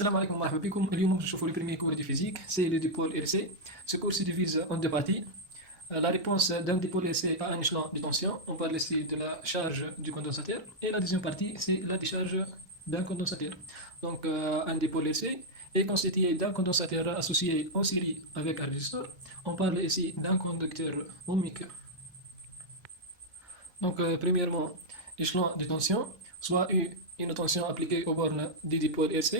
السلام عليكم ومرحبا بكم. اليوم نشوفوا لي بريمير كور دي فيزيك سي لو dipôle RC. Ce cours se divise en deux parties. La réponse d'un dipôle RC à un échelon de tension, on parle ici de la charge du condensateur, et la deuxième partie c'est la décharge d'un condensateur. Donc un dipôle RC est constitué d'un condensateur associé en série avec un résisteur. On parle ici d'un conducteur ohmique. Donc premièrement, échelon de tension, soit une tension appliquée aux bornes du dipôle RC.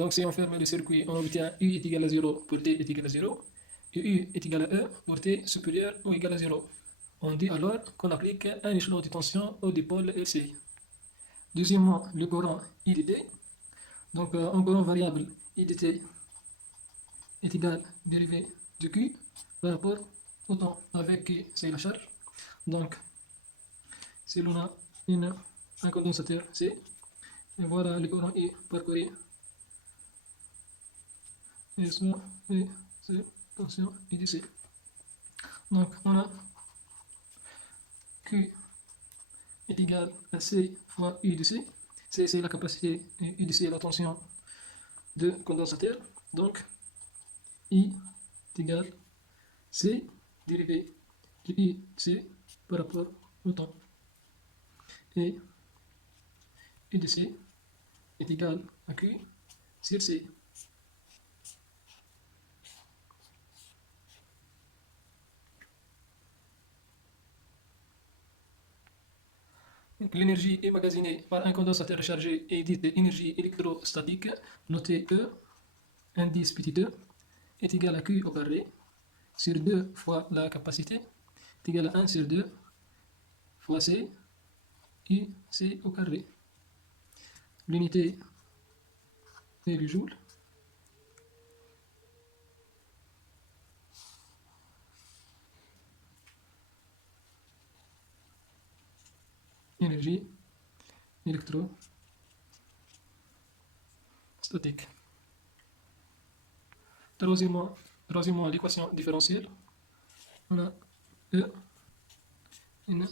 Donc si on ferme le circuit, on obtient U est égal à 0 pour T est égal à 0, et U est égal à E pour T supérieur ou égal à 0. On dit alors qu'on applique un échelon de tension au dipôle RC. Deuxièmement, le courant I de T. Donc un courant variable I de T est égal à dérivé de Q par rapport au temps avec Q, c'est la charge. Donc si l'on a un condensateur C, et voilà le courant I parcouru et soit et c'est tension IDC. Donc on a Q est égal à C fois UDC. C c'est la capacité et UDC est la tension de condensateur. Donc I est égal à C dérivé de IC par rapport au temps. Et UDC est égal à Q sur C. L'énergie emmagasinée par un condensateur chargé est dite énergie électrostatique, notée E, indice petit e, est égal à Q au carré sur 2 fois la capacité, est égal à 1 sur 2 fois C, I, C au carré. L'unité est le joule. Énergie électrostatique. Troisièmement, l'équation différentielle. On a E, une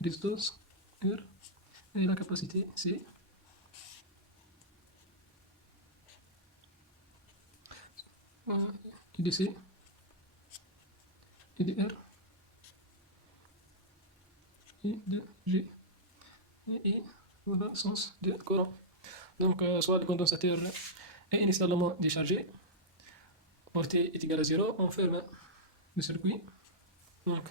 résistance R et la capacité C. I de C, I de R, I de G. Et voilà le sens de courant. Donc, soit le condensateur est initialement déchargé, portée est égale à 0, on ferme le circuit. Donc,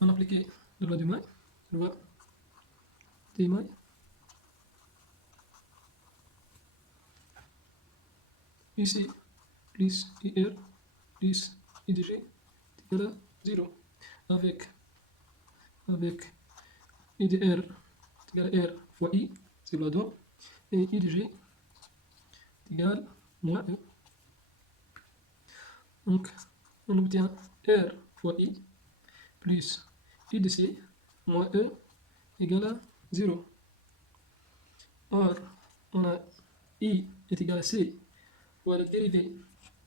on applique la loi de May, loi de May. Ici, plus IR, plus IDG est égal à 0. Avec IDR est égal à R fois I, c'est la loi, et IDG est égal à moins E. Donc, on obtient R fois I plus IDC moins E égale à 0. Or, on a I est égal à C fois la dérivée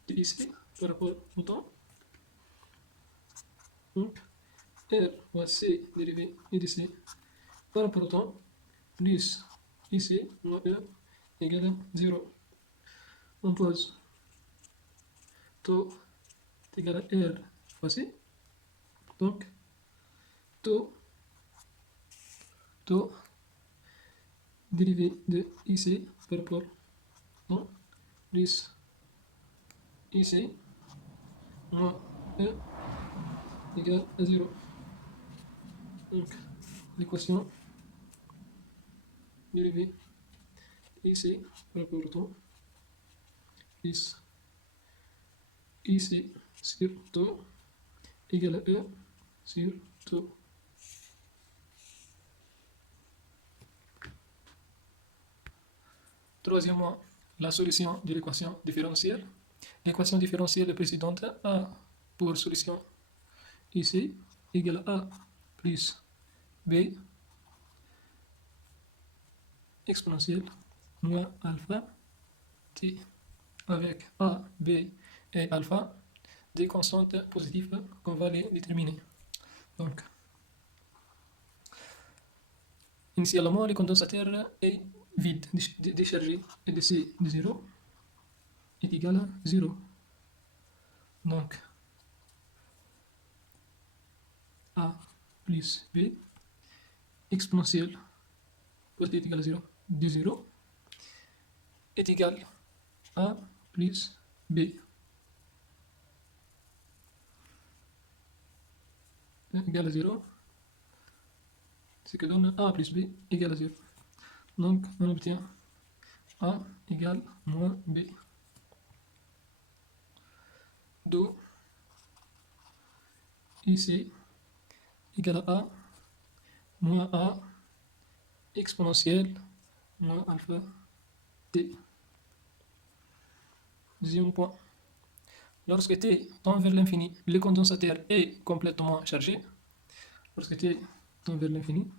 de IC par rapport au temps. Donc, R fois C dérivée IDC par rapport au temps plus IC moins E égale à 0. On pose taux est égal à R fois C. Donc, taux dérivé de IC par rapport au temps plus IC moins E égale à 0. Donc, l'équation dérivée IC par rapport au temps plus IC sur taux égale à E sur taux. Troisièmement, la solution de l'équation différentielle. L'équation différentielle précédente A pour solution IC égale à A plus B exponentielle moins alpha T avec A, B et alpha des constantes positives qu'on va les déterminer. Donc, initialement, le condensateur est vide déchargé et de C de 0 est égal à 0. Donc, A plus B exponentielle portée est égal à 0 de 0 est égal à A plus B égale à 0, ce que donne A plus B égale à 0. Donc, on obtient A égale moins B. D'où ici égale à A moins A exponentielle moins alpha t. Deuxième point. Lorsque t tend vers l'infini, le condensateur est complètement chargé. Lorsque t tend vers l'infini,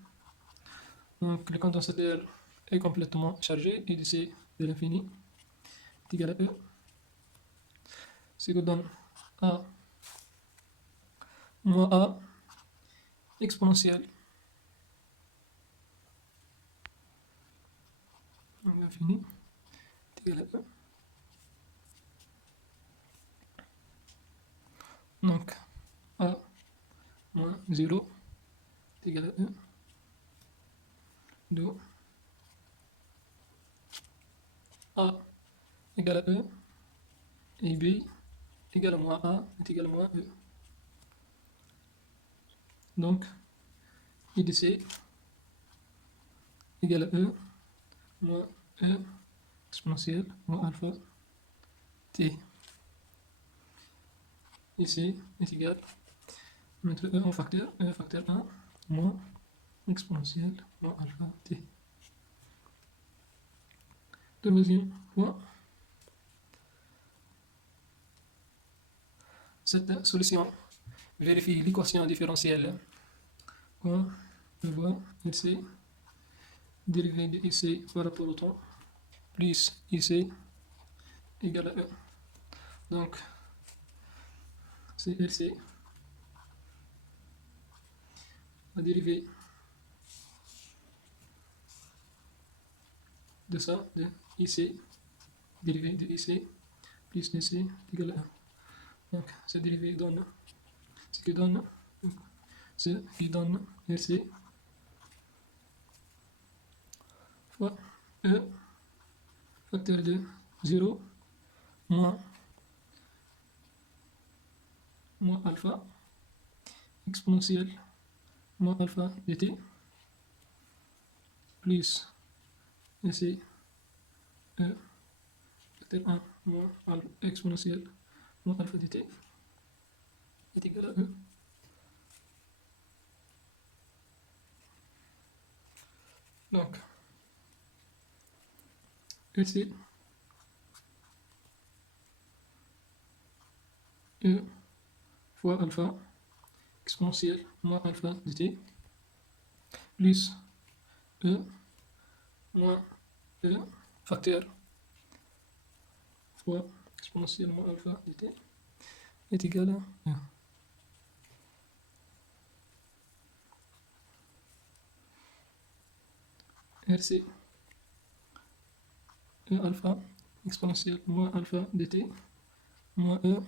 donc le condensateur est complètement chargé et de c de l'infini est égal à E. Ce que donne A moins A exponentielle l'infini est égal à E. Donc A moins 0 est égal à E. D'où A égale à E et B égale à moins A est égal à moins E. Donc, I de C égale à E moins E exponentielle moins alpha t. Ici est égal, mettre E en facteur, E facteur 1 moins exponentielle moins alpha t. Deuxième point, cette solution vérifie l'équation différentielle. On voit ici dérivée de ici par rapport au temps plus ici égale à E. Donc, c'est LC. La dérivée de ça, de IC, dérivée de IC plus DC est égal à 1. Donc, cette dérivée donne ce qui donne LC fois E facteur de 0 moins alpha exponentielle moins alpha dt plus ici E facteur 1 moins exponentielle moins alpha dt est égal à E. Donc, ici E fois alpha exponentielle moins alpha dt plus E moins E facteur fois exponentielle moins alpha dt est égal à 1. RC E alpha exponentielle moins alpha dt moins E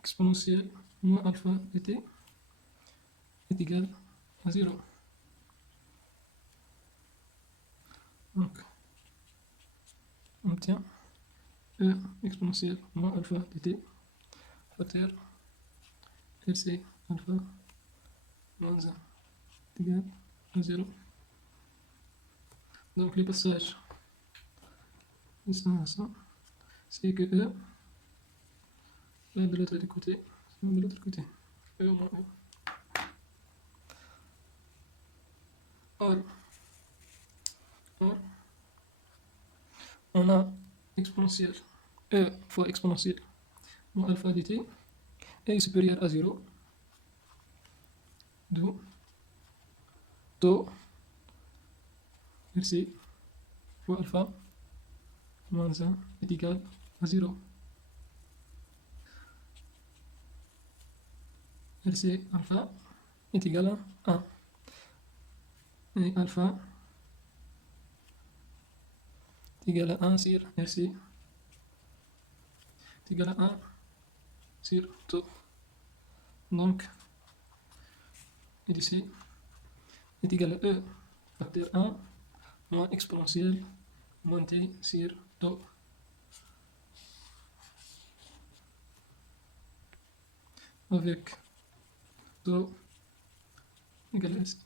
exponentielle moins alpha dt est égal à 0. Donc, on obtient E exponentielle moins alpha dt facteur LC alpha moins 1 est égal à 0. Donc, les passages de ça à ça, c'est que E va de l'autre côté, de l'autre côté. E moins E. Or, on a exponentielle E fois exponentielle moins alpha dt est supérieur à 0. D'où taux RC fois alpha moins 1 est égal à 0. RC alpha est égal à 1. Et alpha est égal à 1 sur RC est égal à 1 sur taux. Donc, et d'ici est égal à E facteur 1 moins exponentielle moins T sur taux avec taux égal à S.